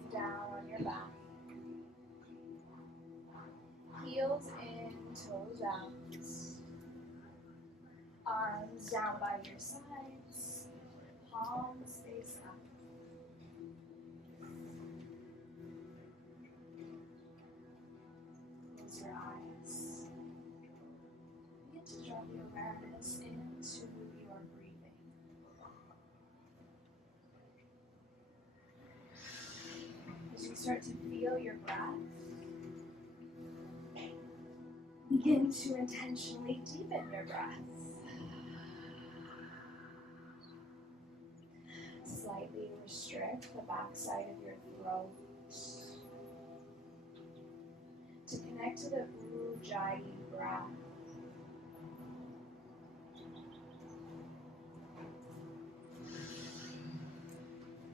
lying down on your back. Heels in, toes out. Arms down by your sides. Palms face up. Close your eyes. Begin to draw the awareness into your breathing. As you start to feel your breath, begin to intentionally deepen your breath. Slightly restrict the backside of your throat to connect to the Ujjayi breath.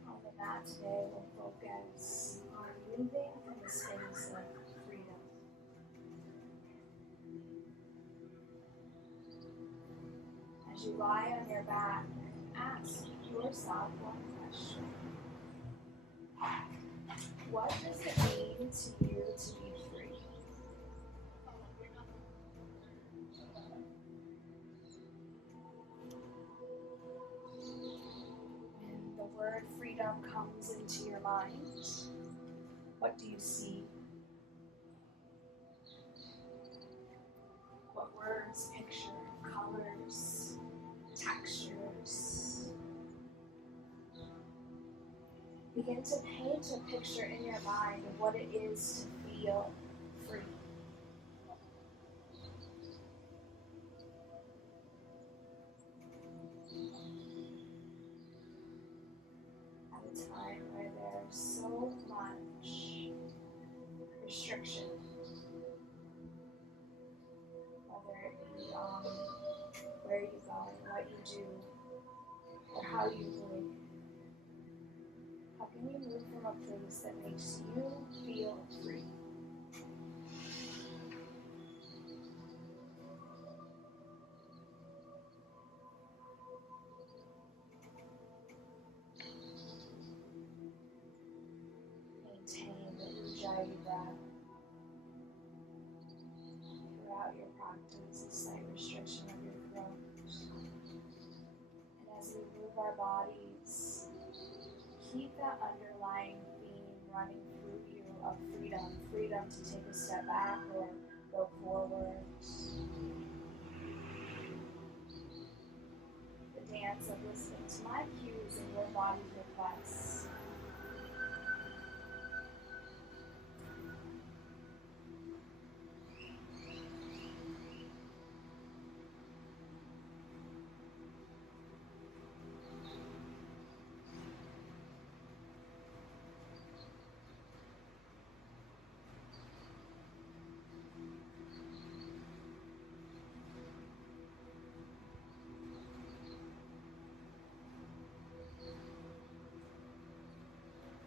On the mat today, we'll focus on moving from the space of freedom. As you lie on your back, ask yourself one question. What does it mean to you to be free? When the word freedom comes into your mind, what do you see? What words, picture, colors, textures? Begin to paint a picture in your mind of what it is to feel free. At a time where there's so much restriction, whether it be on where you go, what you do, or how you live. How can you move from a place that makes you feel free? Maintain the Ujjayi breath throughout your practice, a slight restriction of your throat. And as we move our bodies, keep that underlying theme running through you of freedom. Freedom to take a step back or go forward. The dance of listening to my cues and your body's requests.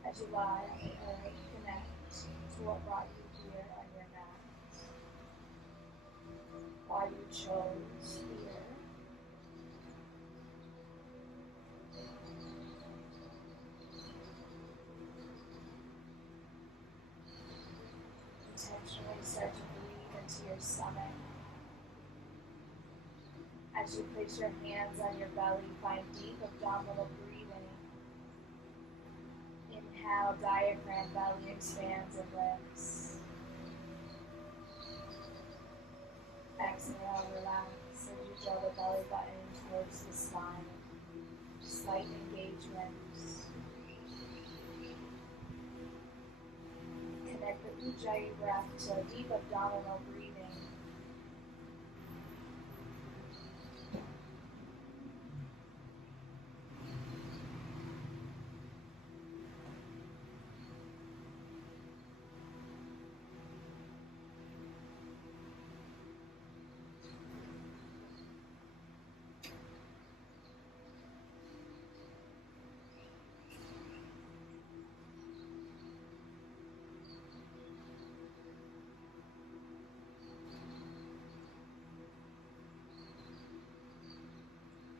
As you lie on the earth, connect to what brought you here on your mat. Why you chose here. Intentionally start to breathe into your stomach. As you place your hands on your belly, find deep abdominal breathing. Inhale, diaphragm, belly expands and lifts. Exhale, relax as you draw the belly button towards the spine. Slight engagement. Connect the Ujjayi breath to a deep abdominal breathing.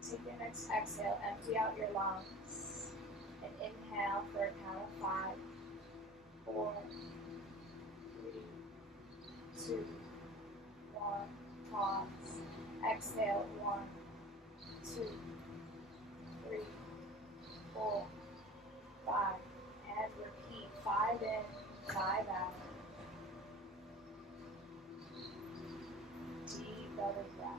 Take your next exhale, empty out your lungs, and inhale for a count of 5. 4, 3, 2, 1. Pause. Exhale. 1, 2, 3, 4, 5. And repeat. 5 in, 5 out. Deep belly breath.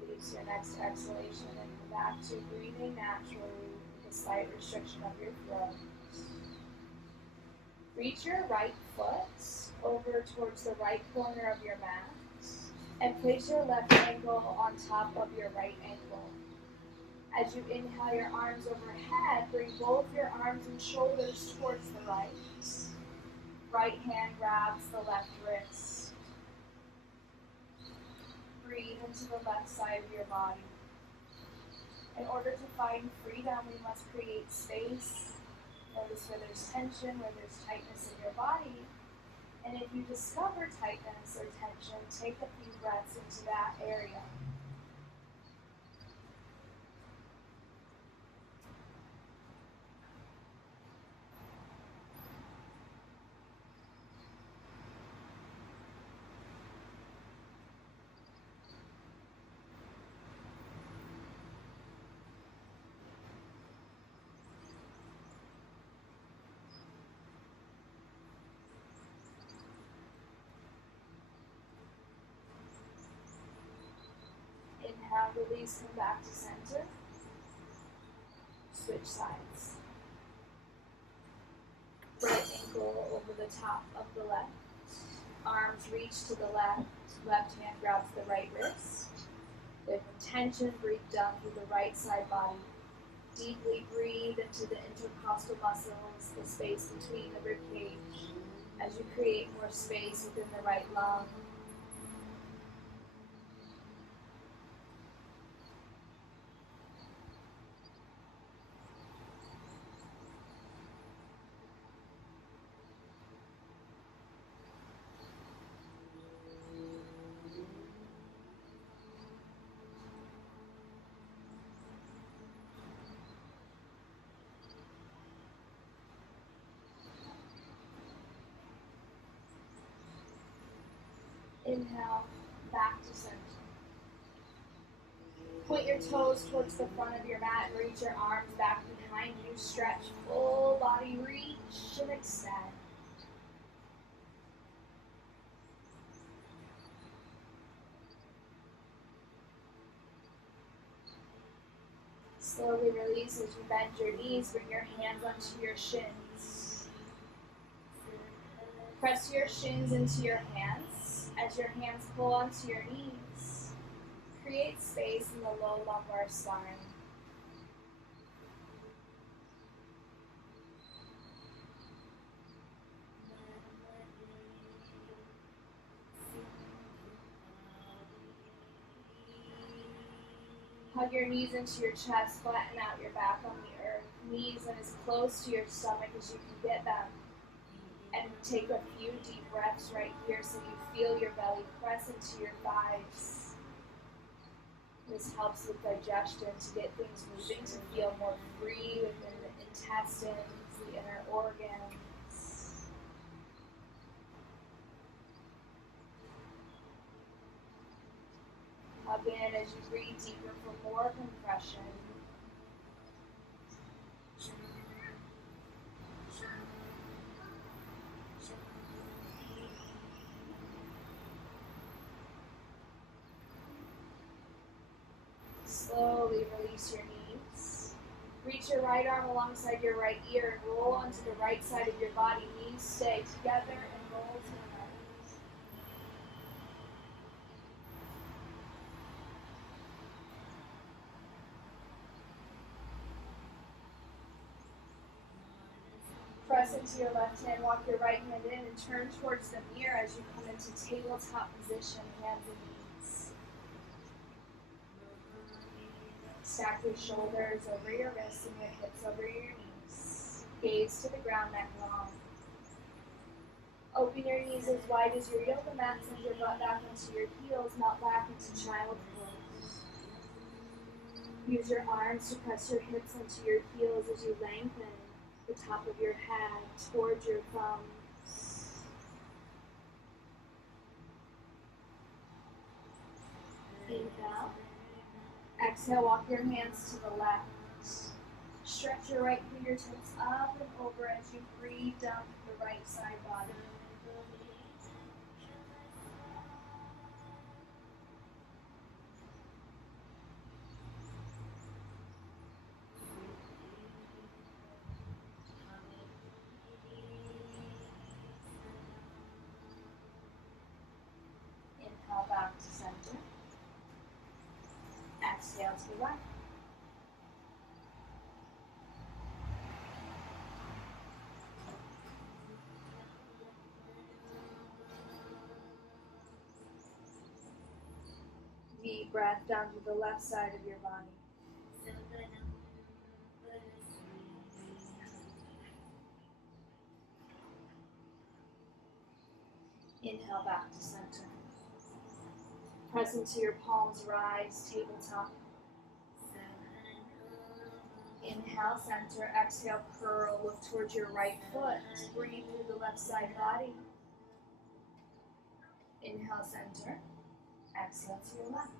Release your next exhalation and come back to breathing naturally with a slight restriction of your throat. Reach your right foot over towards the right corner of your mat and place your left ankle on top of your right ankle. As you inhale your arms overhead, bring both your arms and shoulders towards the right. Right hand grabs the left wrist. Breathe into the left side of your body. In order to find freedom, we must create space. Notice where there's tension, where there's tightness in your body. And if you discover tightness or tension, take a few breaths into that area. Inhale, release, come back to center. Switch sides. Right ankle over the top of the left. Arms reach to the left. Left hand grabs the right wrist. With intention, breathe down through the right side body. Deeply breathe into the intercostal muscles, the space between the rib cage, as you create more space within the right lung. Inhale, back to center. Point your toes towards the front of your mat and reach your arms back behind you. Stretch, full body reach and extend. Slowly release as you bend your knees. Bring your hands onto your shins. Press your shins into your hands as your hands pull onto your knees. Create space in the low lumbar spine. Hug your knees into your chest, flatten out your back on the earth. Knees in as close to your stomach as you can get them. And take a few deep breaths right here so you feel your belly press into your thighs. This helps with digestion, to get things moving, to feel more free within the intestines, the inner organs. Hug in as you breathe deeper for more compression. Slowly release your knees. Reach your right arm alongside your right ear and roll onto the right side of your body. Knees stay together and roll to the right. Press into your left hand, walk your right hand in, and turn towards the mirror as you come into tabletop position, hands and knees. Stack your shoulders over your wrists and your hips over your knees. Gaze to the ground, neck long. Open your knees as wide as your yoga mat, send your butt back into your heels, melt back into child pose. Use your arms to press your hips into your heels as you lengthen the top of your head towards your thumbs. Inhale. Exhale, walk your hands to the left. Stretch your right fingertips up and over as you breathe down the right side body. Inhale back to center. Exhale to the right. Deep breath down to the left side of your body. Inhale back to center. Press into your palms, rise, tabletop. Inhale, center, exhale, curl, look towards your right foot. Breathe through the left side body. Inhale, center, exhale to your left.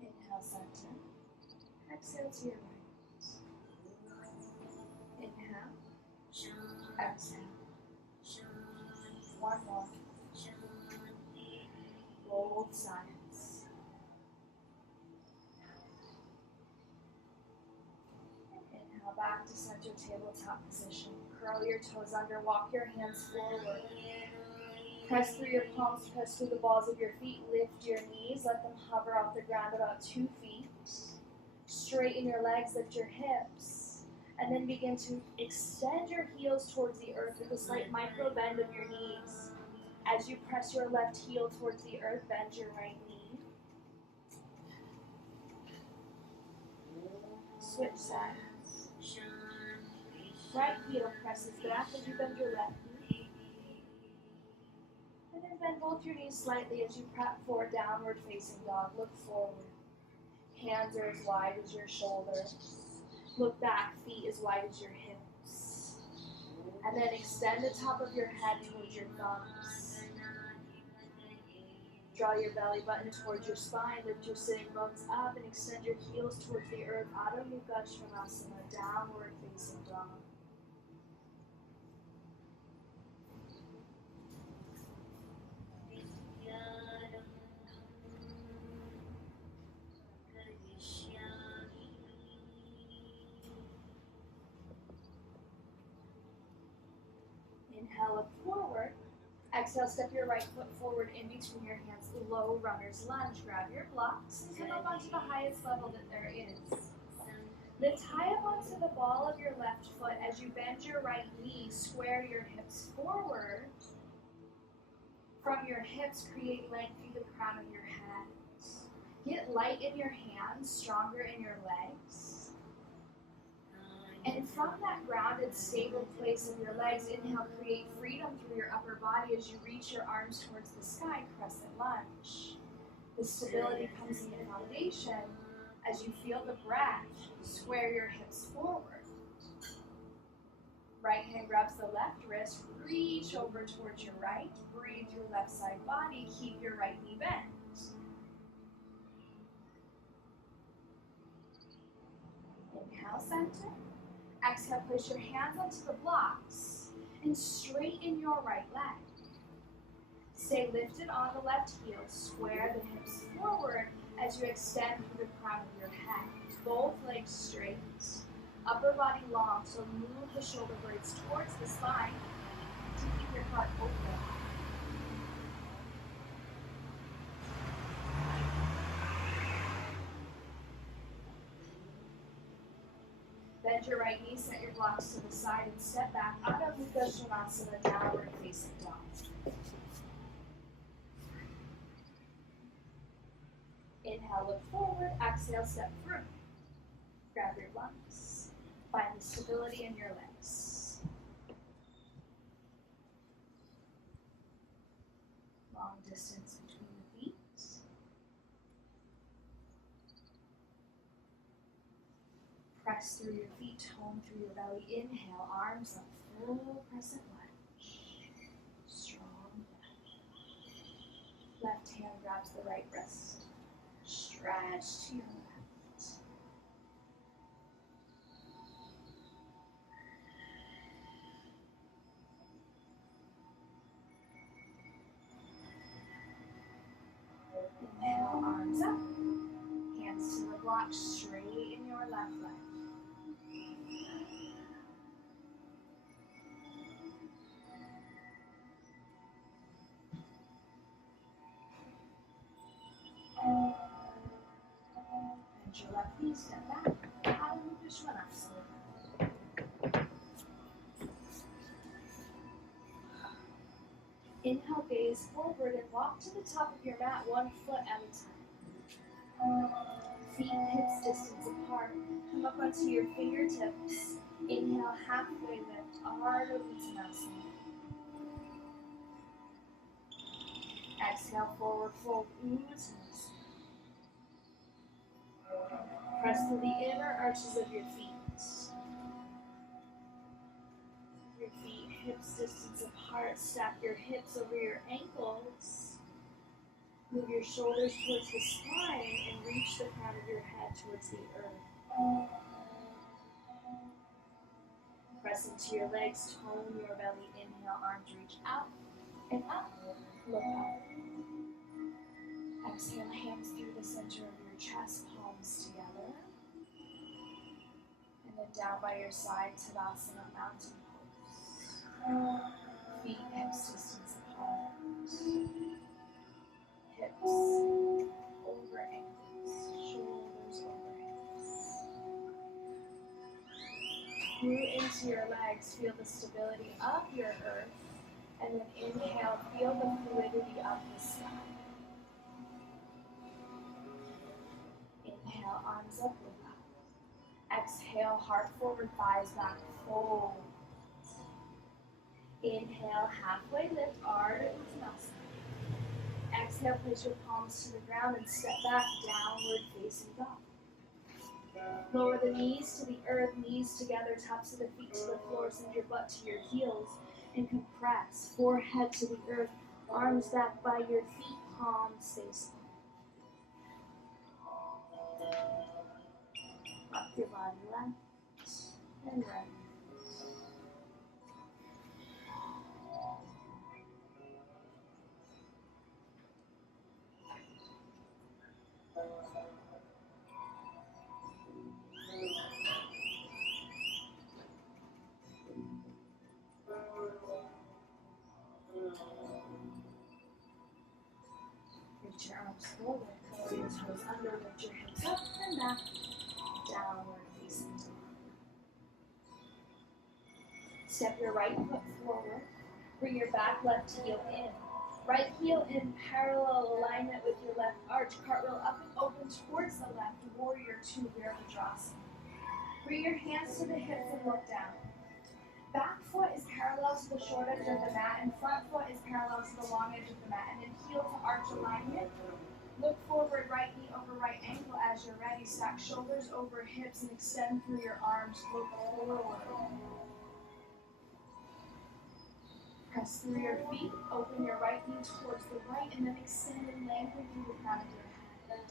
Inhale, center, exhale to your right. Inhale, exhale. One more. Both sides. Inhale back to center, tabletop position. Curl your toes under, walk your hands forward. Press through your palms, press through the balls of your feet. Lift your knees, let them hover off the ground about 2 feet. Straighten your legs, lift your hips. And then begin to extend your heels towards the earth with a slight micro bend of your knees. As you press your left heel towards the earth, bend your right knee. Switch sides. Right heel presses back as you bend your left knee. And then bend both your knees slightly as you prep for downward facing dog. Look forward. Hands are as wide as your shoulders. Look back, feet as wide as your hips. And then extend the top of your head towards your thumbs. Draw your belly button towards your spine, lift your sitting bones up, and extend your heels towards the earth. Adho Mukha Svanasana, downward facing dog. Inhale, look forward. Exhale, step your right foot forward in between your hands. Low runner's lunge. Grab your blocks and come up onto the highest level that there is. Lift high up onto the ball of your left foot as you bend your right knee. Square your hips forward. From your hips, create length through the crown of your head. Get light in your hands, stronger in your legs. And from that grounded, stable place of your legs, inhale, create freedom through your upper body as you reach your arms towards the sky, crescent lunge. The stability comes in the foundation as you feel the breath. Square your hips forward. Right hand grabs the left wrist, reach over towards your right, breathe through left side body, keep your right knee bent. Inhale, center. Exhale, place your hands onto the blocks and straighten your right leg. Stay lifted on the left heel. Square the hips forward as you extend through the crown of your head. Both legs straight. Upper body long, so move the shoulder blades towards the spine to keep your heart open. Bend your right knee, set your blocks to the side, and step back out of Mudra Svanasana, downward facing dog. Inhale, look forward. Exhale, step through. Grab your lungs. Find the stability in your legs. Long distance between the feet. Press through your feet, tone through your belly. Inhale, arms up, full crescent lunge. Strong breath. Left hand grabs the right wrist. Stretch to your left. Inhale, arms up. Hands to the block, straighten your left leg. Bend your left knee, step back. Adho Mukha Svanasana. Inhale, gaze forward and walk to the top of your mat, 1 foot at a time. Feet hips distance apart. Come up onto your fingertips. Inhale, halfway lift, Ardha Uttanasana. Exhale, forward fold, Uttanasana. Press to the inner arches of your feet. Your feet hips distance apart. Stack your hips over your ankles. Move your shoulders towards the spine and reach the crown of your head towards the earth. Press into your legs, tone your belly. Inhale, arms reach out and up. Look up. Exhale, hands through the center of your chest, palms together. And then down by your side, Tadasana, mountain pose. Feet hips distance apart. Hips over ankles, shoulders over hips. Root into your legs, feel the stability of your earth, and then inhale, feel the fluidity of the sky. Inhale, arms up, look up. Exhale, heart forward, thighs back, fold. Inhale, halfway lift, Ardha Uttanasana. Exhale, place your palms to the ground and step back, downward facing dog. Lower the knees to the earth, knees together, tops of the feet to the floor, send your butt to your heels, and compress. Forehead to the earth, arms back by your feet, palms face up. Up your body left and right. Reach your arms forward, curl your toes under, lift your hips up and back, downward facing dog. Step your right foot forward, bring your back left heel in. Right heel in parallel alignment with your left arch, cartwheel up and open towards the left, warrior 2, Virabhadrasana. Bring your hands to the hips and look down. Back foot is parallel to the short edge of the mat, and front foot is parallel to the long edge of the mat. And then heel to arch alignment. Look forward, right knee over right ankle as you're ready. Stack shoulders over hips and extend through your arms. Look forward. Press through your feet, open your right knee towards the right, and then extend and lengthen through the crown of your head.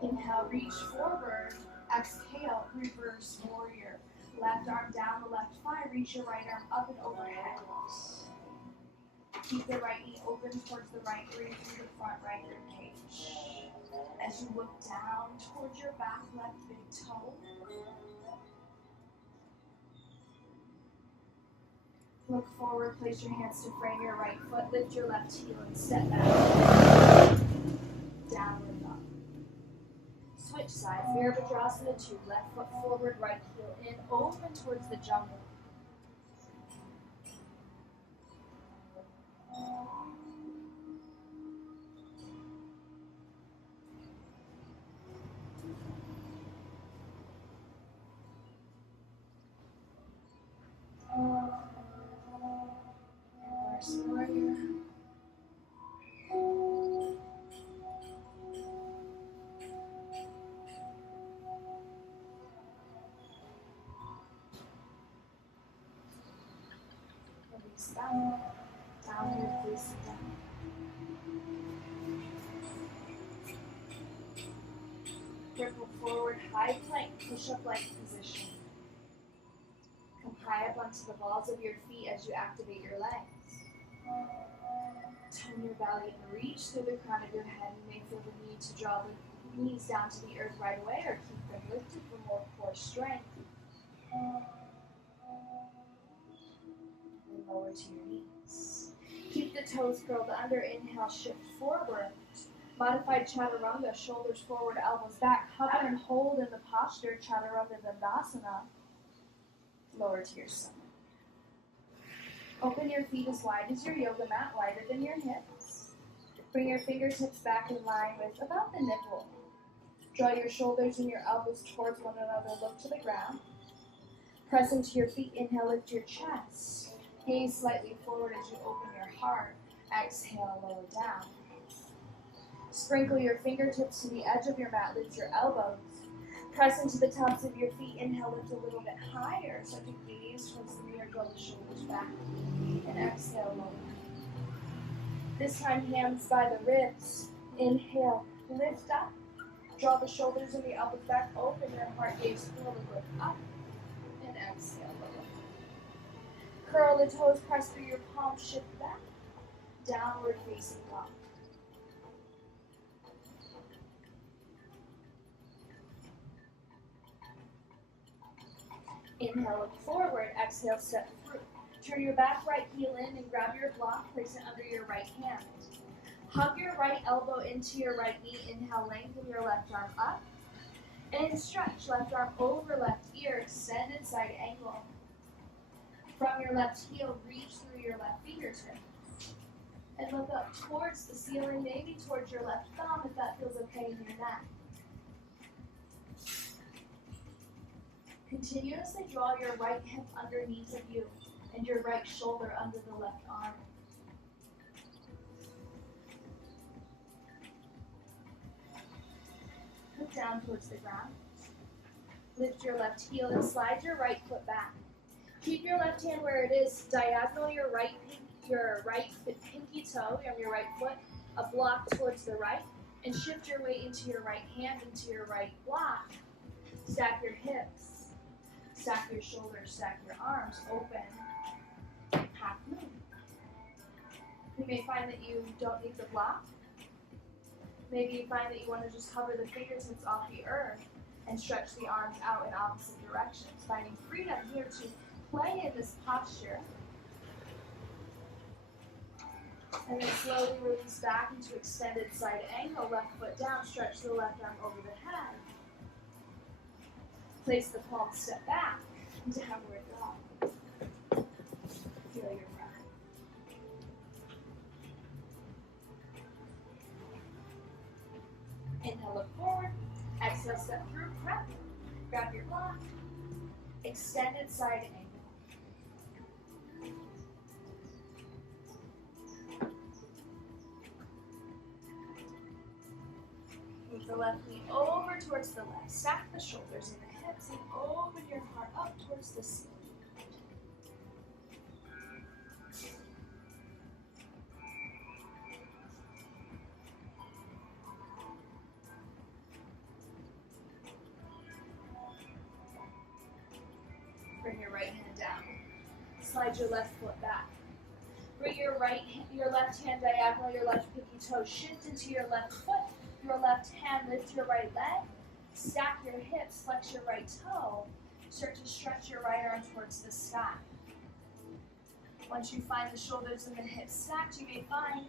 Inhale, reach forward. Exhale, reverse warrior. Left arm down the left thigh, reach your right arm up and overhead. Keep the right knee open towards the right, breathe through the front right rib cage. As you look down towards your back left big toe. Look forward, place your hands to frame your right foot, lift your left heel and step back. downward dog. Switch sides, Virabhadrasana 2, left foot forward, right heel in, open towards the jungle. Reverse warrior. Release down, downward facing down. Ripple forward, high plank, push-up like position. Come high up onto the balls of your feet as you activate your legs. Tone your belly and reach through the crown of your head. You may feel the need to draw the knees down to the earth right away or keep them lifted for more core strength. And lower to your knees. Keep the toes curled under. Inhale, shift forward. Modified chaturanga, shoulders forward, elbows back. Hover and hold in the posture, chaturanga dandasana. Lower to your stomach. Open your feet as wide as your yoga mat, wider than your hips. Bring your fingertips back in line with about the nipple. Draw your shoulders and your elbows towards one another, look to the ground. Press into your feet, inhale, lift your chest. Gaze slightly forward as you open your heart. Exhale, lower down. Sprinkle your fingertips to the edge of your mat, lift your elbows. Press into the tops of your feet, inhale, lift a little bit higher. Start to gaze towards the mirror, draw the shoulders back. And exhale, lower. This time, hands by the ribs. Inhale, lift up. Draw the shoulders and the elbows back, open your heart, gaze forward, lift up. And exhale, lower. Curl the toes, press through your palms, shift back. Downward facing dog. Inhale, look forward. Exhale, step through. Turn your back right heel in and grab your block. Place it under your right hand. Hug your right elbow into your right knee. Inhale, lengthen your left arm up. And stretch. Left arm over left ear. Extended side angle. From your left heel, reach through your left fingertips. And look up towards the ceiling, maybe towards your left thumb if that feels okay in your neck. Continuously draw your right hip underneath of you and your right shoulder under the left arm. Look down towards the ground. Lift your left heel and slide your right foot back. Keep your left hand where it is. Diagonal your right pinky toe on your right foot, a block towards the right, and shift your weight into your right hand, into your right block. Stack your hips. Stack your shoulders, stack your arms, open, half moon. You may find that you don't need the block. Maybe you find that you want to just hover the fingertips off the earth and stretch the arms out in opposite directions, finding freedom here to play in this posture. And then slowly release back into extended side angle, left foot down, stretch the left arm over the head. Place the palm, step back, downward dog. Feel your breath. Inhale, look forward. Exhale, step through, prep. Grab your block. Extended side angle. Move the left knee over towards the left. Stack the shoulders and the hips and open your heart up towards the ceiling. Bring your right hand down. Slide your left foot back. Bring your left hand diagonal, your left pinky toe. Shift into your left foot. Your left hand, lift your right leg. Stack your hips, flex your right toe. Start to stretch your right arm towards the sky. Once you find the shoulders and the hips stacked, you may find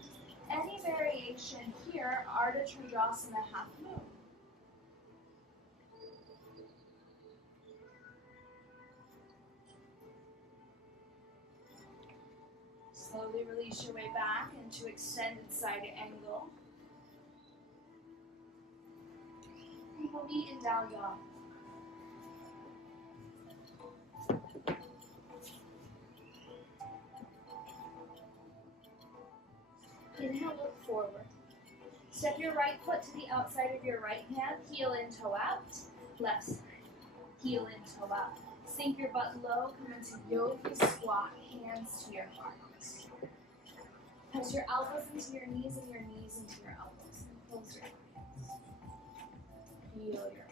Any variation here, Ardha Chandrasana, half moon. Slowly release your way back into extended side angle. We will meet in down dog. Inhale, look forward. Step your right foot to the outside of your right hand, heel in, toe out, left side. Heel in, toe out. Sink your butt low, come into yogi squat, hands to your heart. Press your elbows into your knees and your knees into your elbows. And close your eyes. Feel your breath.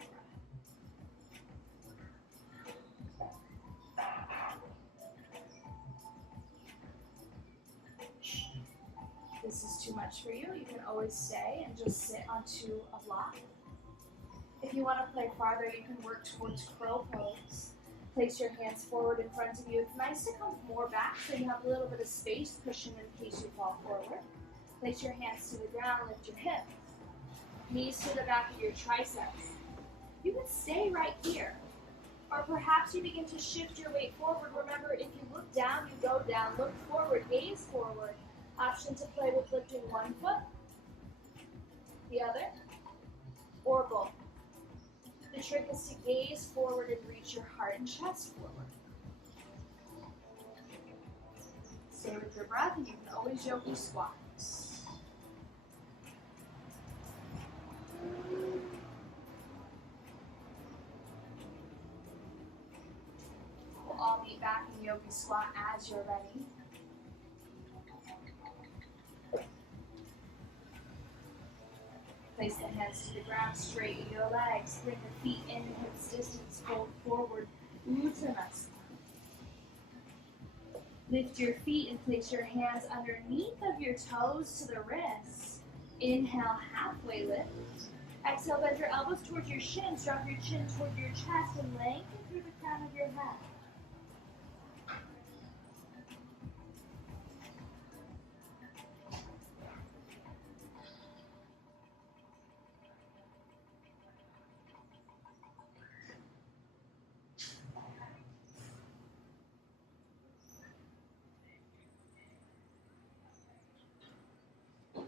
This is too much for you, you can always stay and just sit onto a block. If you want to play farther, you can work towards crow pose. Place your hands forward in front of you. It's nice to come more back so you have a little bit of space cushion in case you fall forward. Place your hands to the ground, lift your hips. Knees to the back of your triceps. You can stay right here. Or perhaps you begin to shift your weight forward. Remember, if you look down, you go down. Look forward, gaze forward. Option to play with lifting one foot, the other, or both. The trick is to gaze forward and reach your heart and chest forward. Stay with your breath, and you can always yogi squat. We'll all meet back in yogi squat as you're ready. Place the hands to the ground, straighten your legs, bring the feet in hips distance, fold forward, Uttanasana. Lift your feet and place your hands underneath of your toes to the wrists. Inhale, halfway lift. Exhale, bend your elbows towards your shins, drop your chin toward your chest and lengthen through the crown of your head.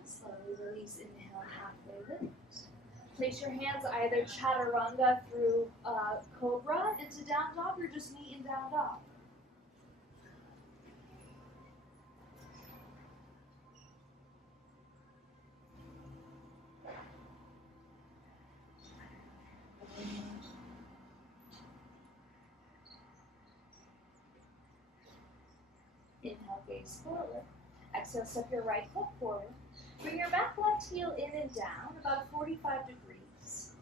Slowly release, inhale, halfway lift. Place your hands either chaturanga through cobra into down dog or just meet in down dog. Inhale, gaze forward. Exhale, step your right foot forward. Bring your back left heel in and down, about 45 degrees.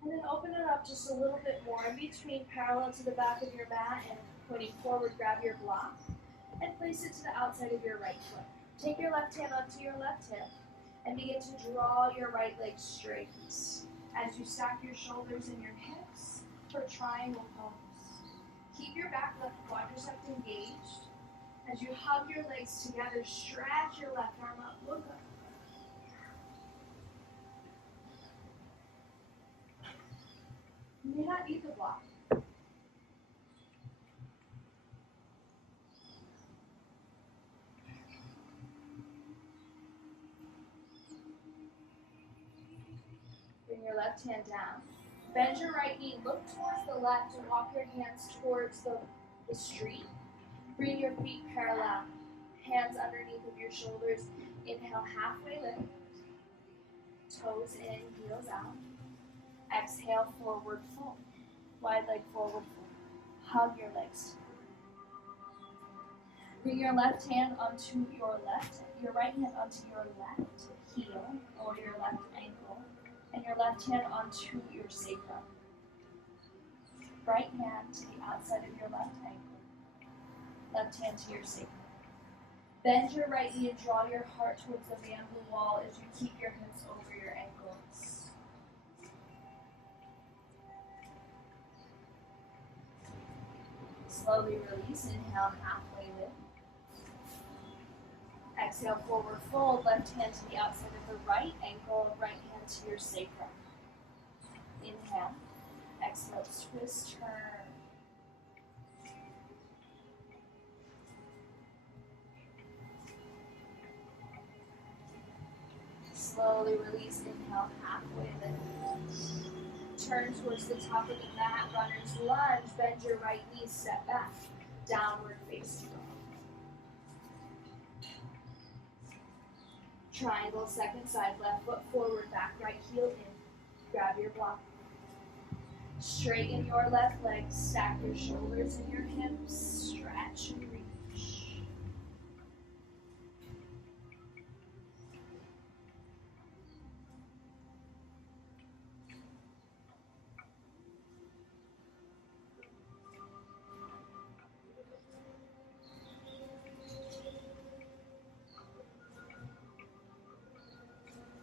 And then open it up just a little bit more in between, parallel to the back of your mat and pointing forward, grab your block and place it to the outside of your right foot. Take your left hand onto your left hip and begin to draw your right leg straight as you stack your shoulders and your hips for triangle pose. Keep your back left quadricep engaged. As you hug your legs together, stretch your left arm up, look up. You may not need the block. Bring your left hand down. Bend your right knee, look towards the left, and walk your hands towards the street. Bring your feet parallel, hands underneath of your shoulders. Inhale, halfway lift. Toes in, heels out. Exhale, forward fold. Wide leg forward fold. Hug your legs. Bring your left hand onto your right hand onto your left heel or your left ankle, and your left hand onto your sacrum. Right hand to the outside of your left ankle. Left hand to your sacrum. Bend your right knee and draw your heart towards the bamboo wall as you keep your hips over your ankles. Slowly release. Inhale, halfway lift. Exhale, forward fold, left hand to the outside of the right ankle, right hand to your sacrum. Inhale. Exhale, twist, turn. Slowly release, inhale, halfway lift. Turn towards the top of the mat, runner's lunge, bend your right knee, step back, downward facing dog. Triangle, second side, left foot forward, back right heel in, grab your block. Straighten your left leg, stack your shoulders and your hips, stretch and reach.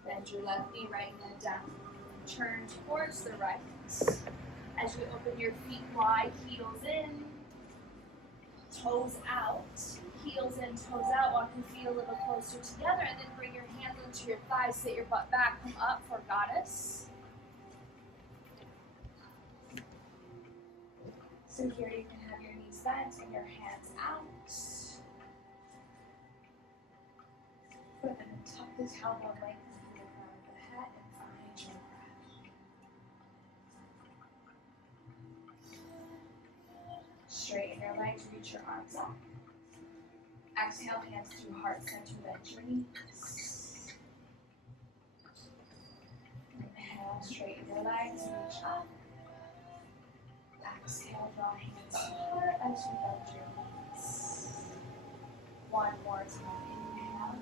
Bend your left knee, right hand down. Turn towards the right. As you open your feet wide, heels in, toes out. Heels in, toes out. Walk your feet a little closer together and then bring your hands into your thighs. Sit your butt back. Come up for goddess. So here you can have your knees bent and your hands out. But then tuck the tailbone length into the crown of the head and find your breath. Straighten your legs, reach your arms up. Exhale, hands through heart center, bend your knees. Inhale, straighten your legs, reach up. Exhale, draw hands to heart as you bend your knees. One more time, inhale.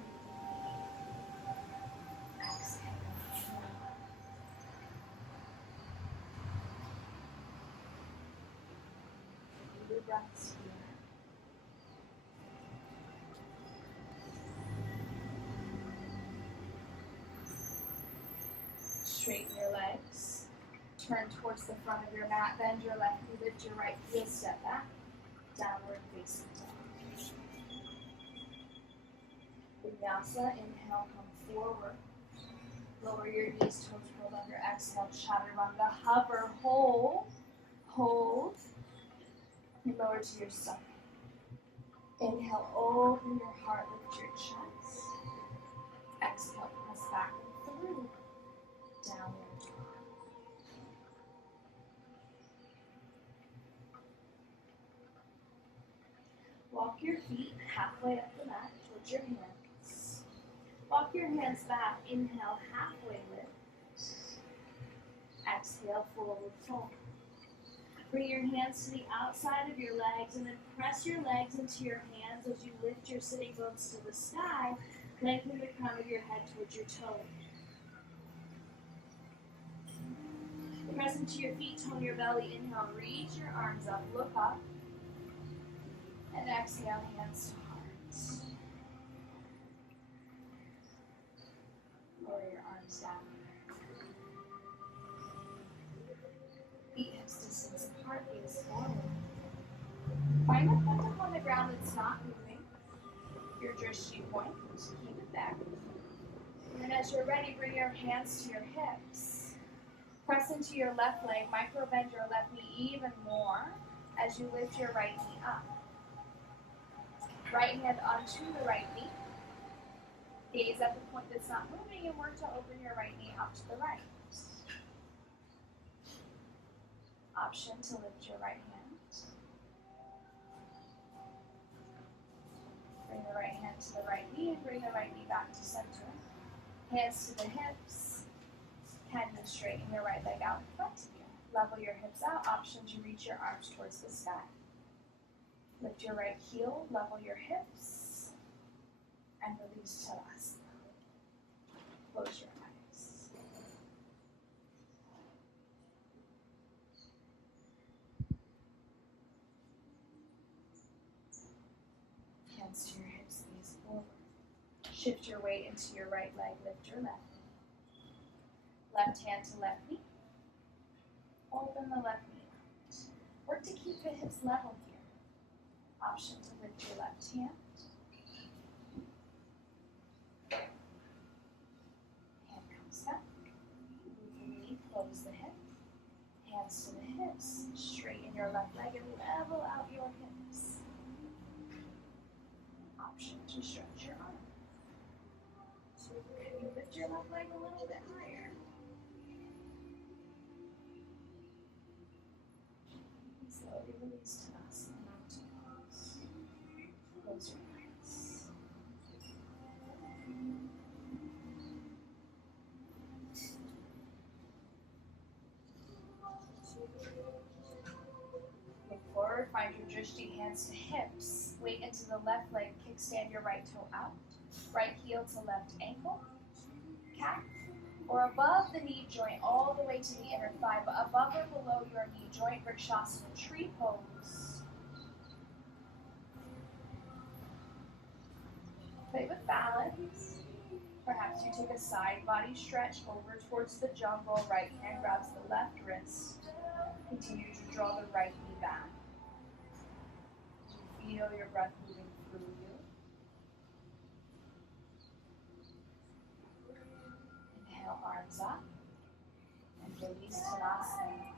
Exhale. Few breaths here. Straighten your legs. Turn towards the front of your mat. Bend your left knee, lift your right heel, step back. Downward facing dog. Vinyasa, inhale, come forward. Lower your knees, toes curled under. Exhale, chaturanga, hover, hold. Hold. And lower to your stomach. Inhale, open your heart, lift your chest. Exhale, press back and through. Downward dog. Walk your feet halfway up the mat towards your hands. Walk your hands back. Inhale, halfway lift. Exhale, forward fold. Bring your hands to the outside of your legs and then press your legs into your hands as you lift your sitting bones to the sky. Lengthen the crown of your head towards your toes. Press into your feet, tone your belly. Inhale, reach your arms up, look up. And exhale, hands to heart. Lower your arms down. Feet hips distance apart, gaze forward. Find a foot up on the ground that's not moving. Your drishti point, keep it there. And then as you're ready, bring your hands to your hips. Press into your left leg, micro bend your left knee even more as you lift your right knee up. Right hand onto the right knee. Gaze at the point that's not moving and work to open your right knee out to the right. Option to lift your right hand. Bring the right hand to the right knee and bring the right knee back to center. Hands to the hips. Can you straighten your right leg out in front of you? Level your hips out. Option to reach your arms towards the sky. Lift your right heel, level your hips, and release to us. Close your eyes. Hands to your hips, gaze forward. Shift your weight into your right leg, lift your left. Left hand to left knee. Open the left knee out. Work to keep the hips level here. Option to lift your left hand. close the hip. Hands to the hips. Straighten your left leg and level out your hips. Option to stretch your arm. So can you lift your left leg a little bit higher? And slowly release Tadasana, mountain pose. Close your eyes. Look forward, find your drishti, hands to hips. Weight into the left leg, kickstand your right toe out. Right heel to left ankle. Cat. Or above the knee joint, all the way to the inner thigh, but above or below your knee joint, Vrikshasana, tree pose. Play with balance. Perhaps you take a side body stretch over towards the jungle. Right hand grabs the left wrist. Continue to draw the right knee back. Feel your breath moving through you. Inhale, arms up. And release Tadasana.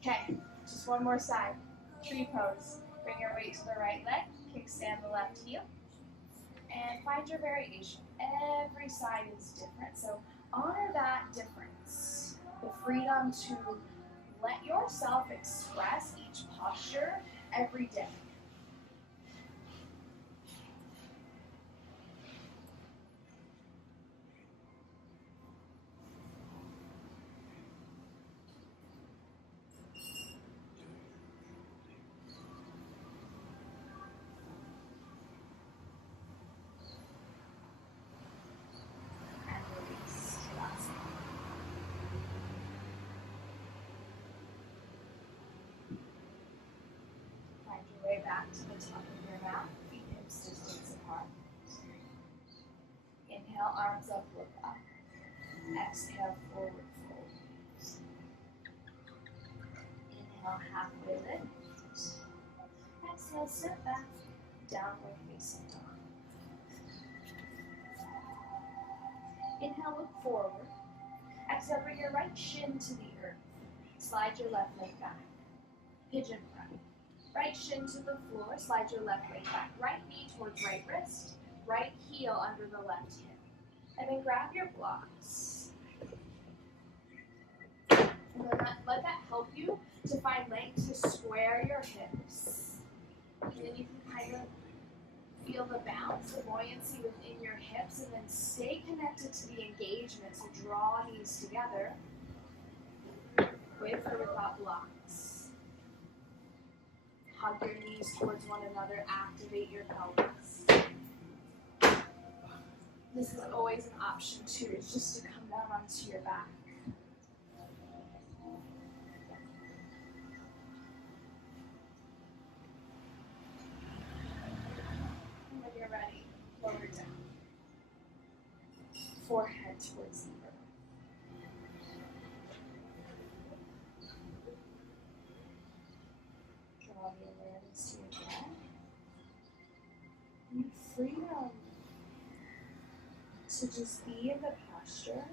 Okay, just one more side. Tree pose. Bring your weight to the right leg. Kickstand the left heel. And find your variation. Every side is different, so honor that difference. The freedom to let yourself express each posture every day. And release. Tadasana. Find your way back to the top of your mat, feet hips distance apart. Inhale, arms up, look up. Exhale, forward fold. Inhale, halfway lift. Exhale, step back, downward facing dog. Inhale, look forward. Exhale, bring your right shin to the earth. Slide your left leg back. Pigeon front. Right shin to the floor, slide your left leg back. Right knee towards right wrist, right heel under the left hip. And then grab your blocks. And then let that help you to find length to square your hips. And then you can kind of feel the bounce, the buoyancy within your hips, and then stay connected to the engagement. So draw knees together with or without blocks. Hug your knees towards one another, activate your pelvis. This is always an option too, it's just to come down onto your back. And when you're ready, lower down. Forehead towards the earth. Draw the awareness to your breath. And freedom to just be in the posture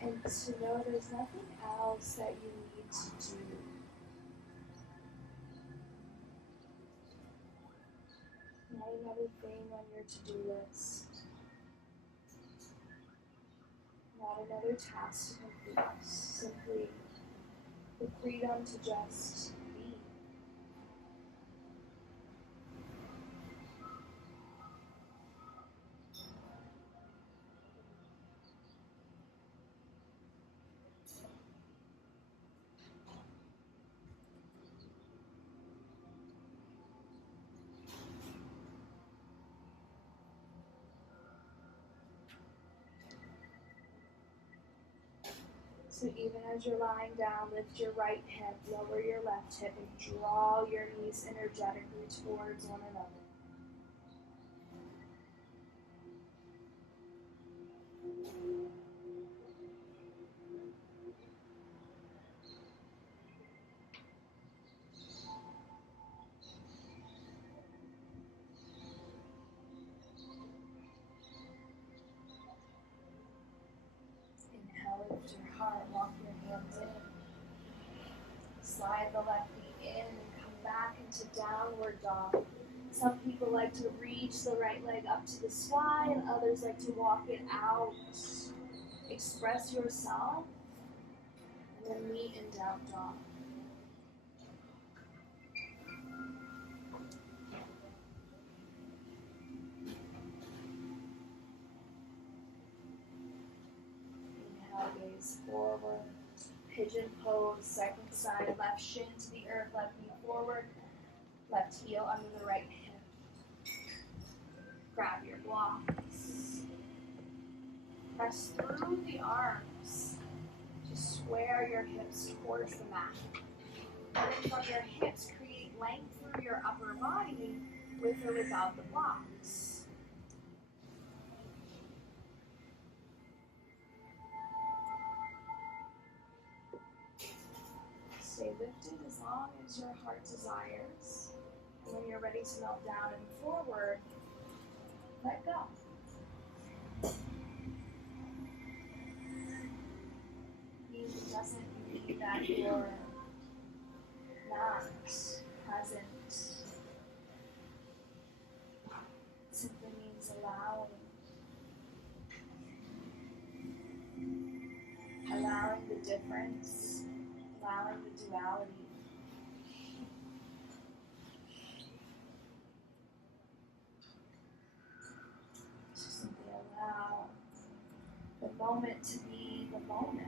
and to know there's nothing else that you need to do. Not another thing on your to-do list. Not another task to complete. Simply the freedom to just be. So even as you're lying down, lift your right hip, lower your left hip, and draw your knees energetically towards one another. slide the left knee in and come back into downward dog. Some people like to reach the right leg up to the sky and others like to walk it out. Express yourself and then meet in down dog. Inhale, gaze forward. Pigeon pose, second side, left shin to the earth, left knee forward, left heel under the right hip. Grab your blocks. Press through the arms to square your hips towards the mat. And then from your hips, create length through your upper body with or without the blocks. Stay lifted as long as your heart desires. And when you're ready to melt down and forward, let go. It doesn't mean that you're not present. It simply means allowing the difference, allowing the duality. Just simply allow the moment to be the moment.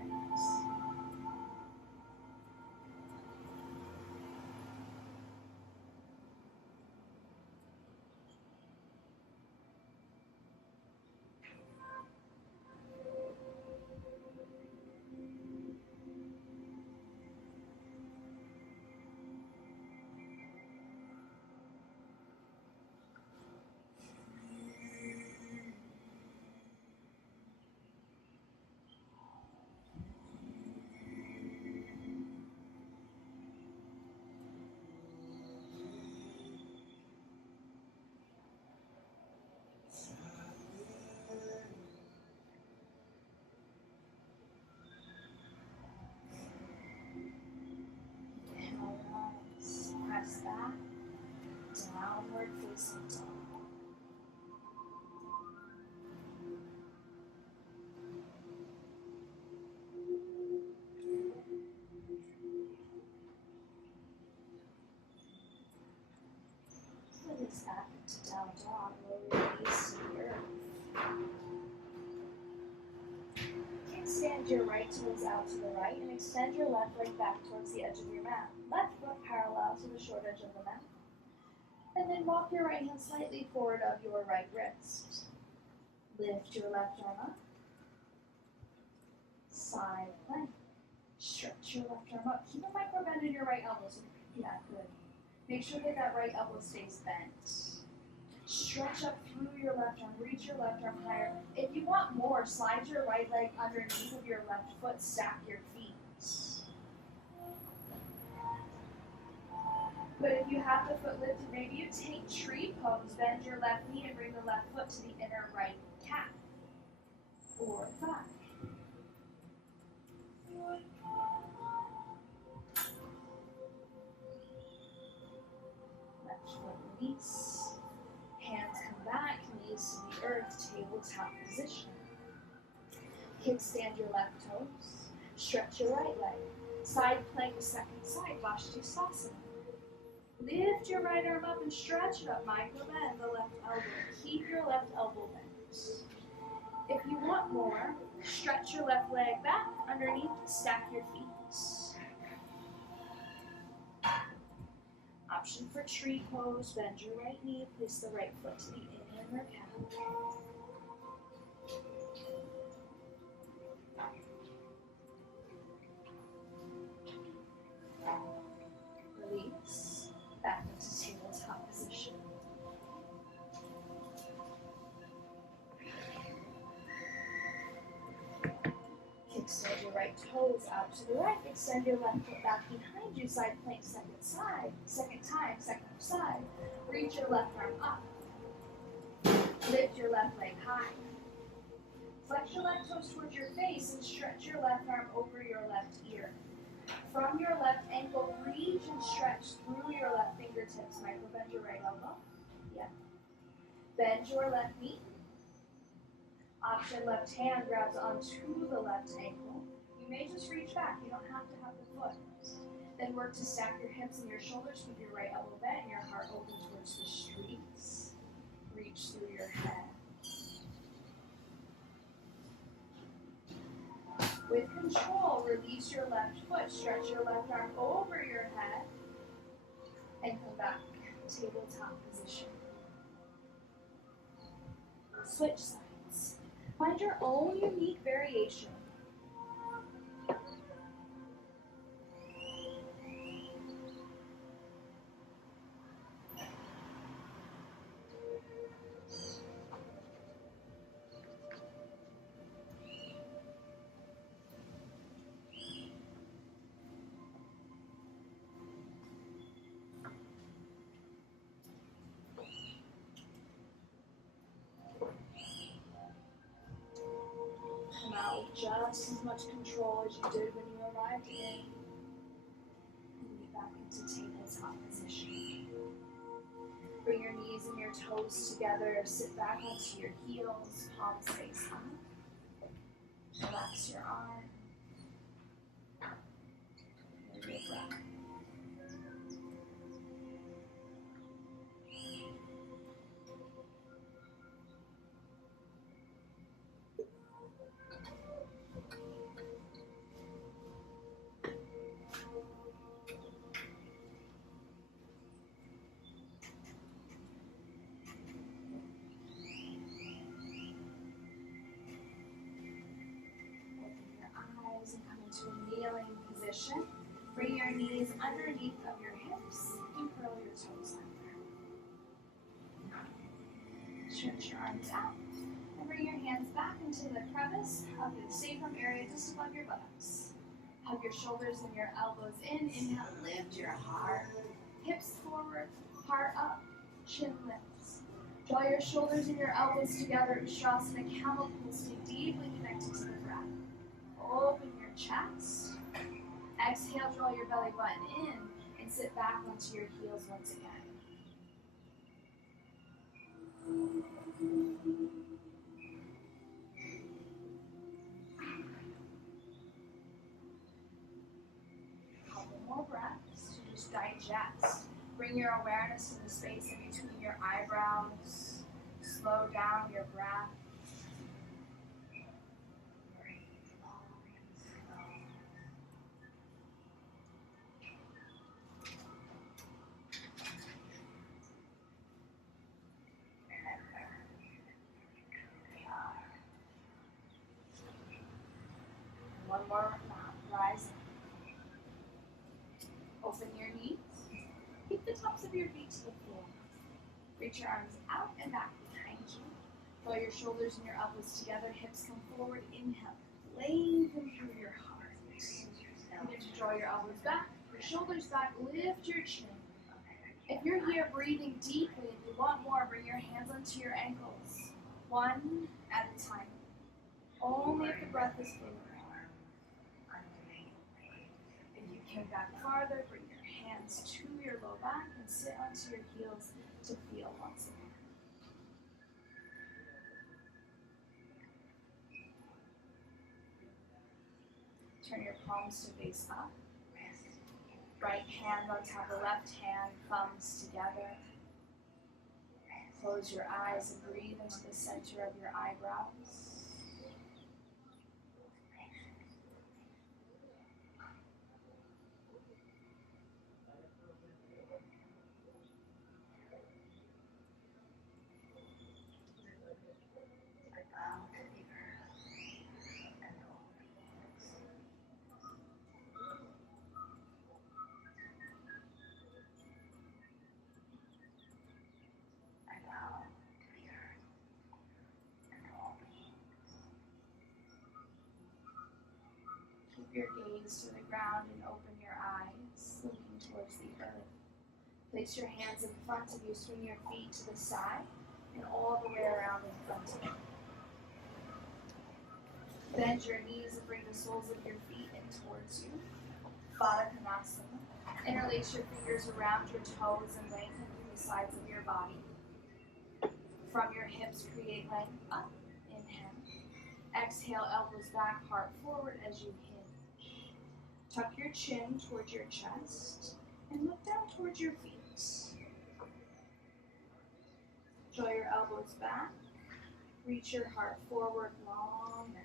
Press back, downward facing dog. Release back into down dog, lower your knees to the earth. Kickstand your right toes out to the right and extend your left leg back towards the edge of your mat. Left foot parallel to the short edge of the mat. And then walk your right hand slightly forward of your right wrist. Lift your left arm up. Side plank. Stretch your left arm up. Keep a micro bend in your right elbow. Yeah, good. Make sure that that right elbow stays bent. Stretch up through your left arm. Reach your left arm higher. If you want more, slide your right leg underneath of your left foot. Stack your feet. But if you have the foot lifted, maybe you take tree pose, bend your left knee and bring the left foot to the inner right calf or thigh. Left foot release. Hands come back, knees to the earth, tabletop position. Kickstand your left toes. Stretch your right leg. Side plank the second side, Vashisthasana. Lift your right arm up and stretch it up. Micro bend the left elbow. Keep your left elbow bent. If you want more, stretch your left leg back underneath, stack your feet. Option for tree pose, bend your right knee, place the right foot to the inner calf. Release, back into tabletop position. Kickstand your right toes out to the right. Extend your left foot back behind you. Side plank, second side. Second time, second side. Reach your left arm up. Lift your left leg high. Flex your left toes towards your face and stretch your left arm over your left ear. from your left ankle, reach and stretch through your left fingertips. Micro bend your right elbow. Yeah. Bend your left knee. Option left hand grabs onto the left ankle. You may just reach back. You don't have to have the foot. Then work to stack your hips and your shoulders with your right elbow bent and your heart open towards the streets. Reach through your head. With control, release your left foot. Stretch your left arm over your head and come back. Tabletop position. Switch sides. Find your own unique variation. Come out with just as much control as you did when you arrived in. And get back into tabletop position. Bring your knees and your toes together. Sit back onto your heels, palms face up. Relax your arm. And your breath. And come into a kneeling position. Bring your knees underneath of your hips and curl your toes under. Stretch your arms out and bring your hands back into the crevice of the sacrum area just above your buttocks. Hug your shoulders and your elbows in. Inhale, lift your heart. Hips forward, heart up, chin lifts. Draw your shoulders and your elbows together. Ustrasana, camel pose. Stay deeply connected to the breath. Open your chest. Exhale, draw your belly button in and sit back onto your heels once again. Couple more breaths to just digest. Bring your awareness to the space in between your eyebrows. Slow down your breath. One more round, rising. Open your knees. Keep the tops of your feet to the floor. Reach your arms out and back behind you. Draw your shoulders and your elbows together. Hips come forward. Inhale. Lengthen through your heart. Begin to draw your elbows back, your shoulders back. Lift your chin. If you're here breathing deeply and you want more, bring your hands onto your ankles. One at a time. Only if the breath is full. If you came back farther, bring your hands to your low back and sit onto your heels to feel once again. Turn your palms to face up. Right hand on top of left hand, thumbs together. Close your eyes and breathe into the center of your eyebrows. Keep your gaze to the ground and open your eyes, looking towards the earth. Place your hands in front of you, swing your feet to the side and all the way around in front of you. Bend your knees and bring the soles of your feet in towards you. Baddha Konasana. Interlace your fingers around your toes and lengthen through the sides of your body. From your hips, create length up. Inhale. Exhale, elbows back, heart forward as you hinge. Tuck your chin towards your chest and look down towards your feet. Draw your elbows back. Reach your heart forward, long neck.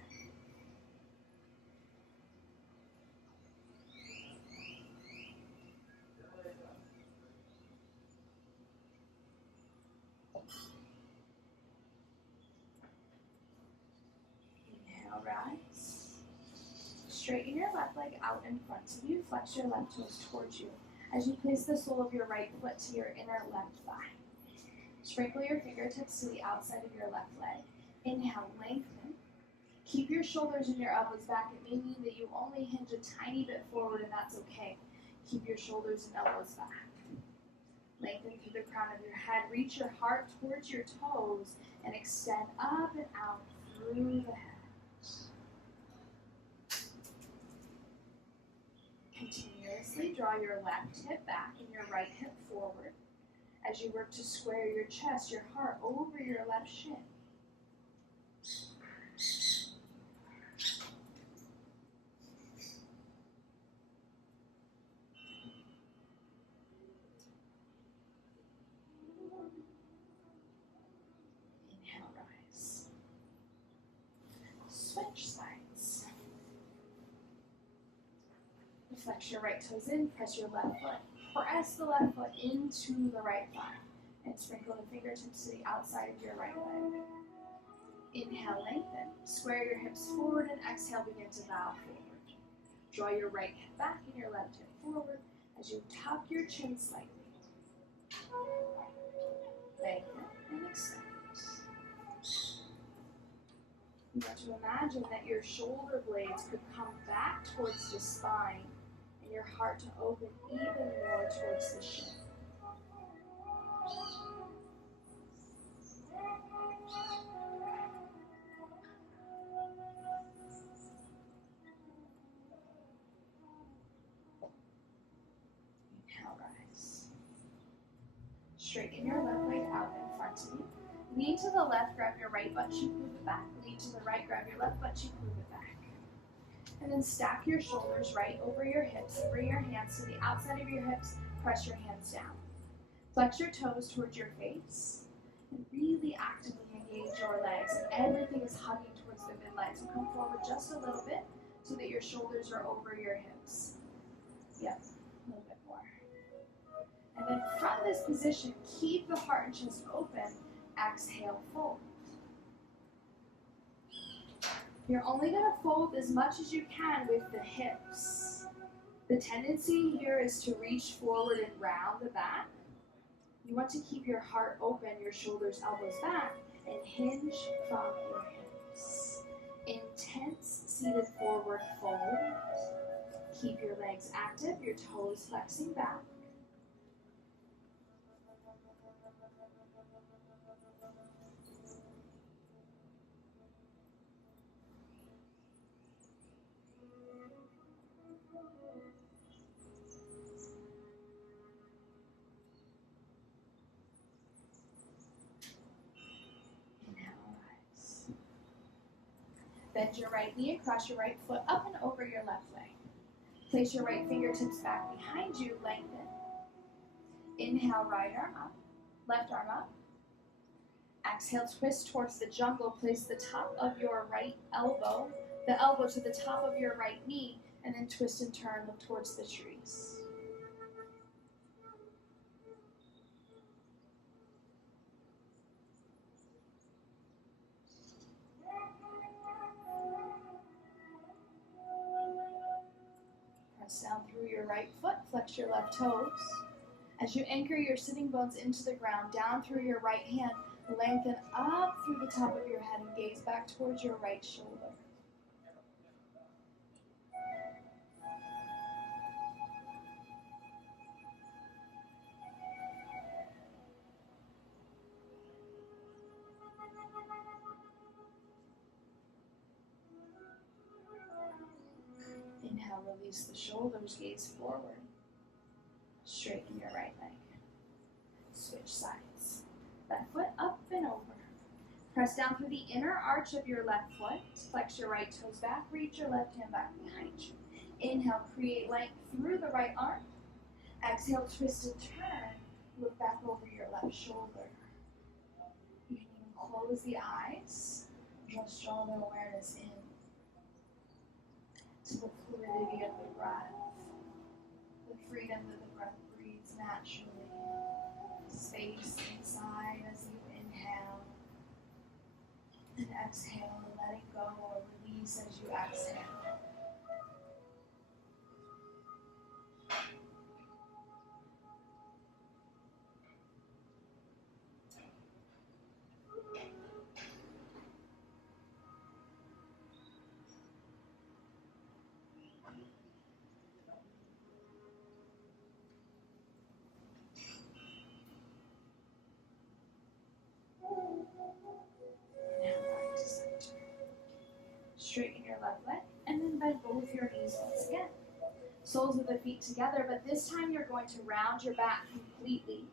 Inhale, rise. Straighten your left leg out in front of you. Flex your left toes towards you as you place the sole of your right foot to your inner left thigh. Sprinkle your fingertips to the outside of your left leg. Inhale, lengthen. Keep your shoulders and your elbows back. It may mean that you only hinge a tiny bit forward, and that's okay. Keep your shoulders and elbows back. Lengthen through the crown of your head. Reach your heart towards your toes and extend up and out through the head. Continuously draw your left hip back and your right hip forward as you work to square your chest, your heart over your left shin. Inhale, rise. Switch sides. Flex your right toes in, press your left foot. Press the left foot into the right thigh and sprinkle the fingertips to the outside of your right leg. Inhale, lengthen. Square your hips forward and exhale, begin to bow forward. Draw your right hip back and your left hip forward as you tuck your chin slightly. Lengthen and extend. You want to imagine that your shoulder blades could come back towards the spine and your heart to open even more towards the shin. Inhale, rise. Straighten your left leg out in front of you. Lean to the left, grab your right butt cheek, move it back. Lean to the right, grab your left butt cheek, move it back. And then stack your shoulders right over your hips. Bring your hands to the outside of your hips. Press your hands down. Flex your toes towards your face. And really actively engage your legs. And everything is hugging towards the midline. So come forward just a little bit so that your shoulders are over your hips. Yep, a little bit more. And then from this position, keep the heart and chest open. Exhale, fold. You're only going to fold as much as you can with the hips. The tendency here is to reach forward and round the back. You want to keep your heart open, your shoulders, elbows back, and hinge from your hips. Intense seated forward fold. Keep your legs active, your toes flexing back. Bend your right knee across your right foot up and over your left leg. Place your right fingertips back behind you, lengthen. Inhale, right arm up, left arm up. Exhale, twist towards the jungle. Place the top of your right elbow, the elbow to the top of your right knee, and then twist and turn, look towards the trees. Press down through your right foot, flex your left toes. As you anchor your sitting bones into the ground, down through your right hand, lengthen up through the top of your head and gaze back towards your right shoulder. Inhale, Inhale, release the shoulders, gaze forward. Straighten your right leg. Switch sides. Left foot up and over. Press down through the inner arch of your left foot. Flex your right toes back. Reach your left hand back behind you. Inhale, create length through the right arm. Exhale, twist and turn. Look back over your left shoulder. You can even close the eyes. Draw stronger awareness in to the fluidity of the breath. The freedom that the breath breathes naturally. Space inside as you inhale. And exhale, letting go or release as you exhale. Straighten your left leg and then bend both your knees once again. Soles of the feet together, but this time you're going to round your back completely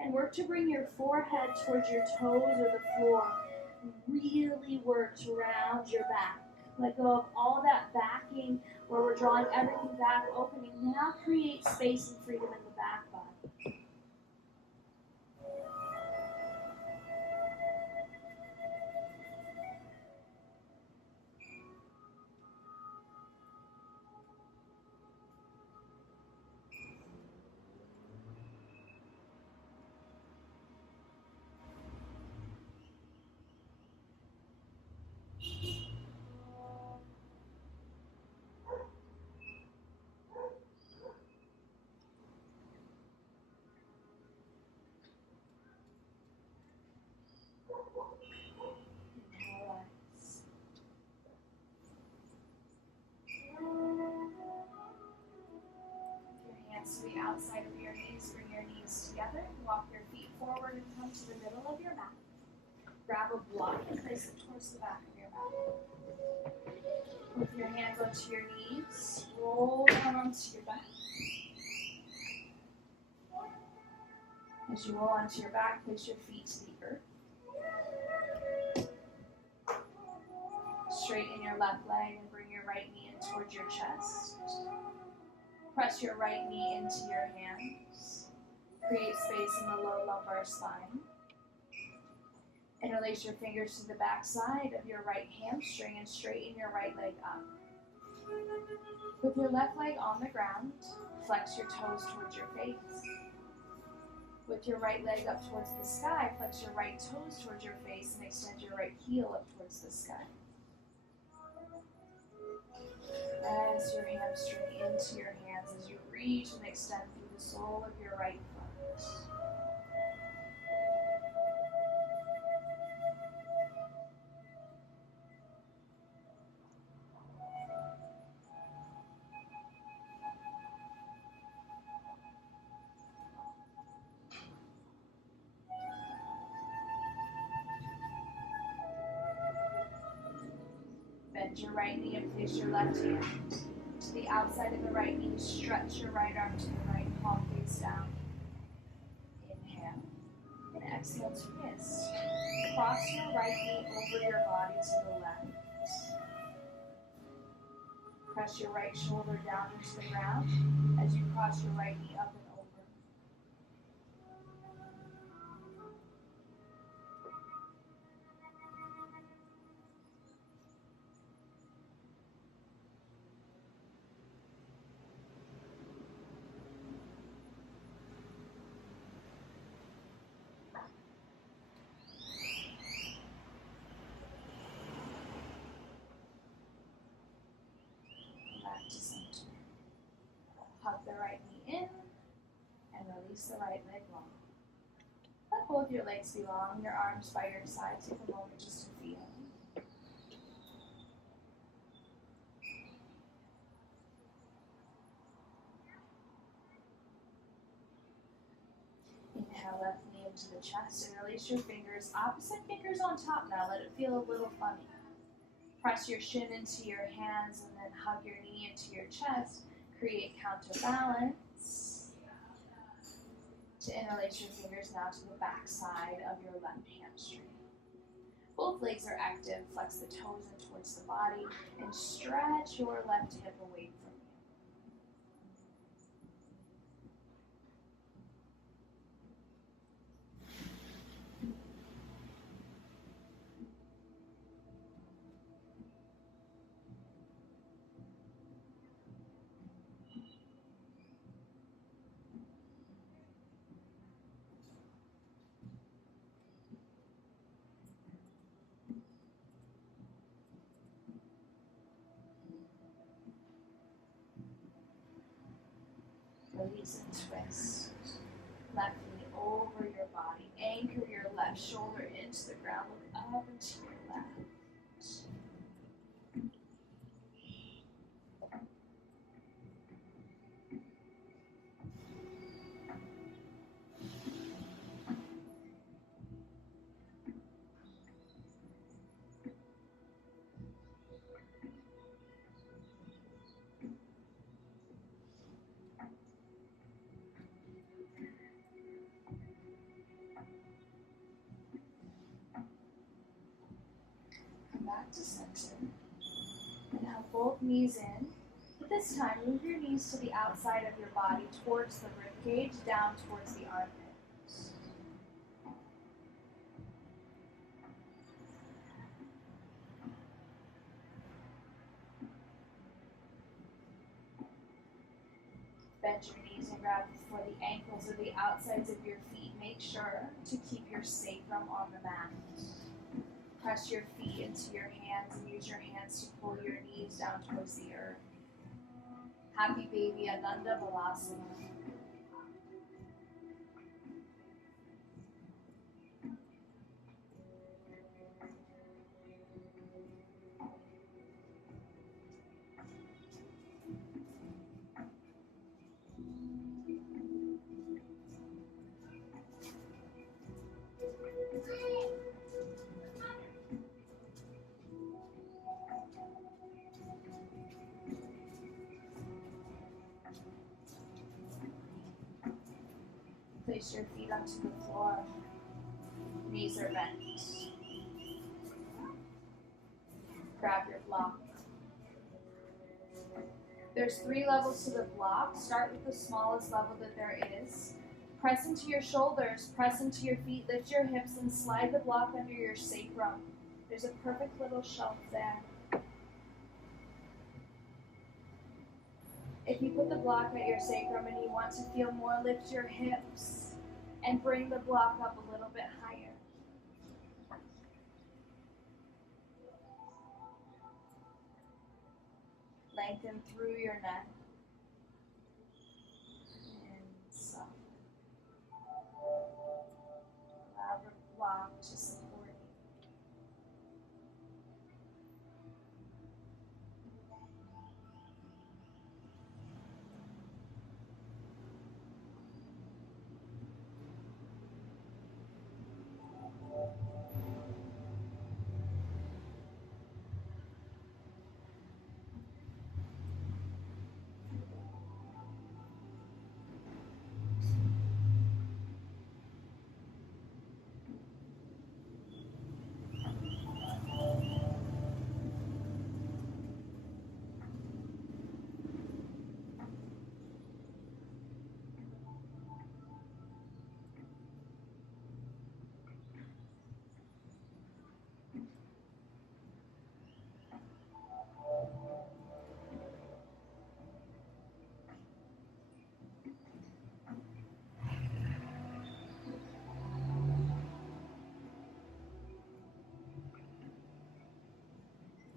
and work to bring your forehead towards your toes or the floor. Really work to round your back. Let go of all that backing where we're drawing everything back, opening. Now create space and freedom in the back body. To the outside of your knees, bring your knees together, walk your feet forward and come to the middle of your mat. Grab a block and place it towards the back of your mat. With your hands onto your knees, roll down onto your back. As you roll onto your back, place your feet to the earth. Straighten your left leg and bring your right knee in towards your chest. Press your right knee into your hands. Create space in the low lumbar spine. Interlace your fingers to the back side of your right hamstring and straighten your right leg up. With your left leg on the ground, flex your toes towards your face. With your right leg up towards the sky, flex your right toes towards your face and extend your right heel up towards the sky. Press your hamstring into your hands as you reach and extend through the sole of your right foot. Bend your right knee and place your left hand to the outside of the right knee. Stretch your right arm to the right, palm face down. Inhale. And exhale, twist. Cross your right knee over your body to the left. Press your right shoulder down into the ground as you cross your right knee up and over. Back to center. Hug the right knee in and release the right leg long. Let both your legs be long, your arms by your side. Take a moment just to feel. Inhale, left knee into the chest and release your fingers. Opposite fingers on top now. Let it feel a little funny. Press your shin into your hands and then hug your knee into your chest. Create counterbalance. To interlace your fingers now to the back side of your left hamstring. Both legs are active. Flex the toes in towards the body and stretch your left hip away from you. Release and twist. Left knee over your body. Anchor your left shoulder into the ground. Look up into your left. Come back to center. And have both knees in. But this time, move your knees to the outside of your body, towards the rib cage, down towards the armpits. Bend your knees and grab for the ankles or the outsides of your feet. Make sure to keep your sacrum on the mat. Press your feet into your hands and use your hands to pull your knees down towards the earth. Happy baby, Ananda Balasana. Place your feet onto the floor. Knees are bent. Grab your block. There's 3 levels to the block. Start with the smallest level that there is. Press into your shoulders, press into your feet, lift your hips, and slide the block under your sacrum. There's a perfect little shelf there. If you put the block at your sacrum and you want to feel more, lift your hips and bring the block up a little bit higher. Lengthen through your neck. And soften. Allow the block to support you.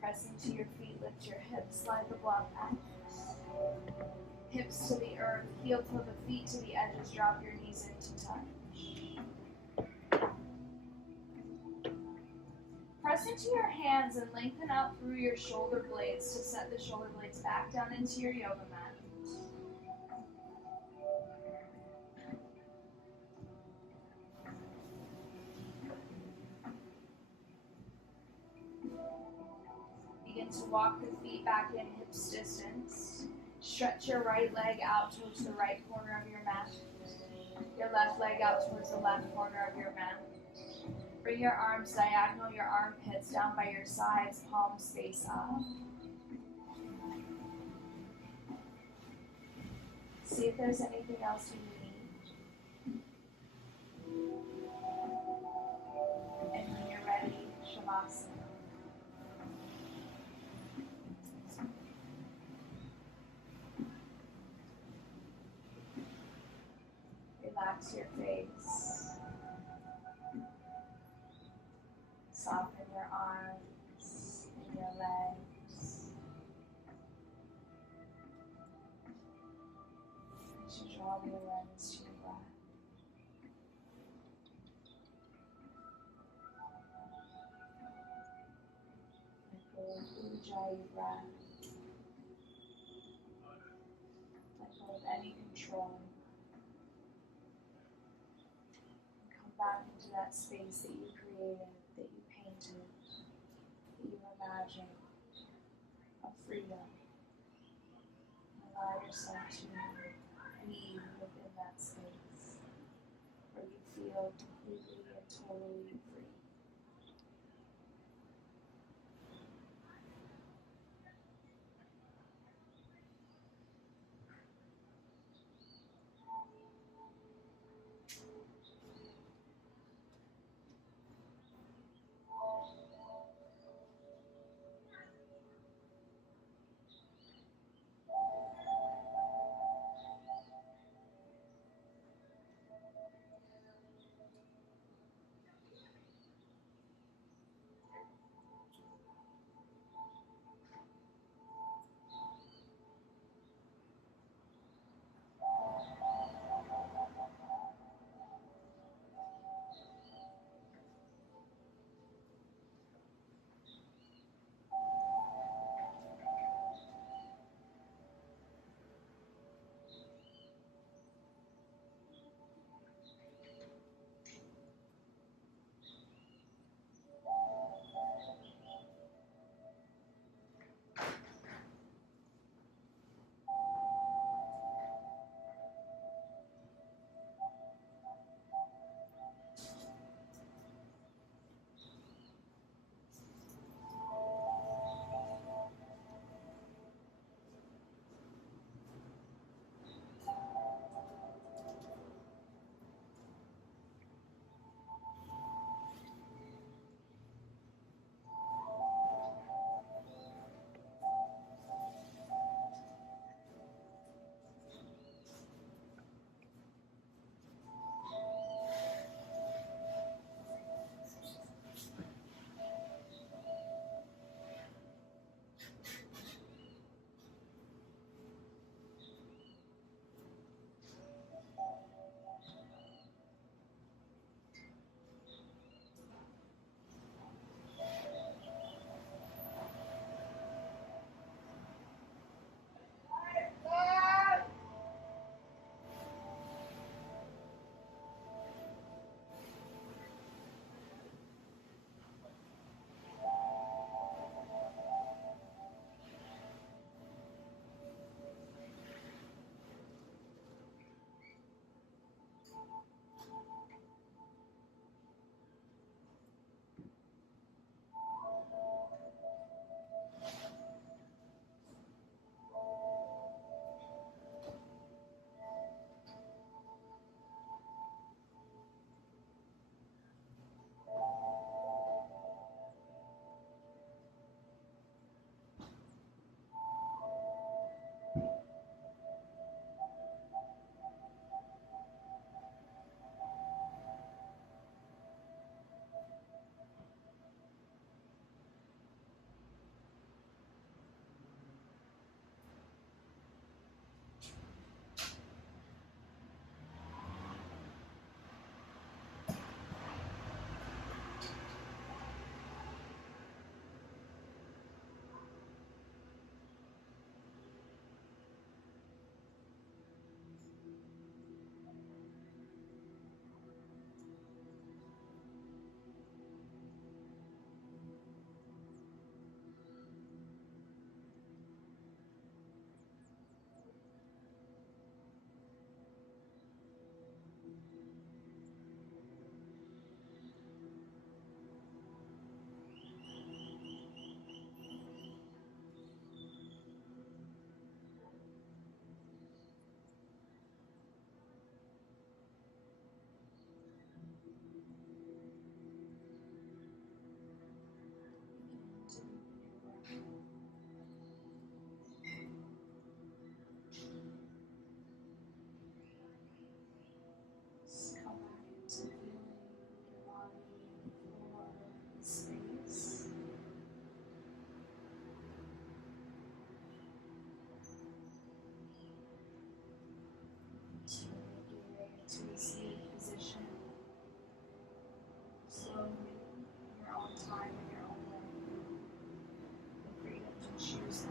Press into your feet, lift your hips, slide the block back. Hips to the earth, heel to the feet to the edges, drop your knees into touch. Press into your hands and lengthen out through your shoulder blades to set the shoulder blades back down into your yoga mat. to walk the feet back in hips distance. Stretch your right leg out towards the right corner of your mat. Your left leg out towards the left corner of your mat. Bring your arms diagonal, your armpits down by your sides, palms face up. See if there's anything else you need. And when you're ready, Shavasana. Relax your face. Soften your arms and your legs. As you draw the awareness to your breath. Let go of Ujjayi breath. Let go of any control. Back into that space that you created, that you painted, that you imagined, of freedom. Allow yourself to be within that space where you feel completely and totally free.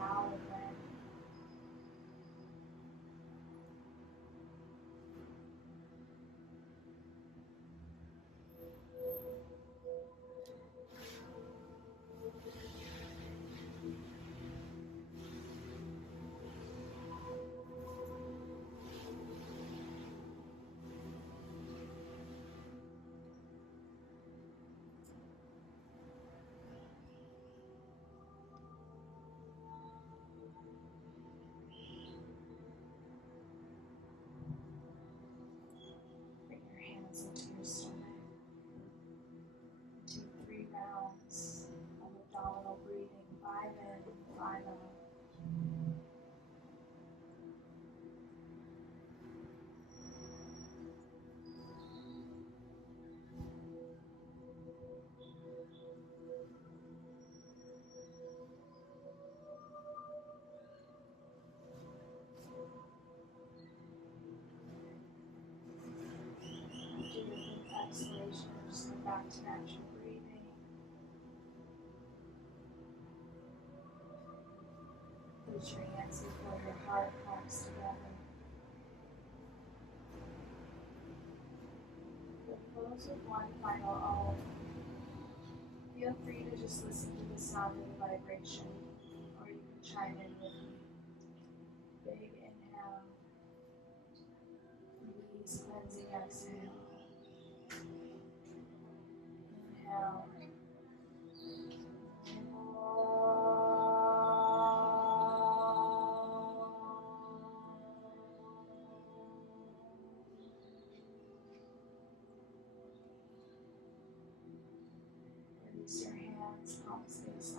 how and when. Bring your hands into your stomach. Do 3 rounds of abdominal breathing, 5 in, 5 out. Do your deep exhalation and just come back to natural breathing. Put your hands before your heart cracks together. We'll close with one final Om. Feel free to just listen to the sound of the vibration, or you can chime in with me. Big inhale. Release, cleansing exhale. Inhale. Release your hands, palms face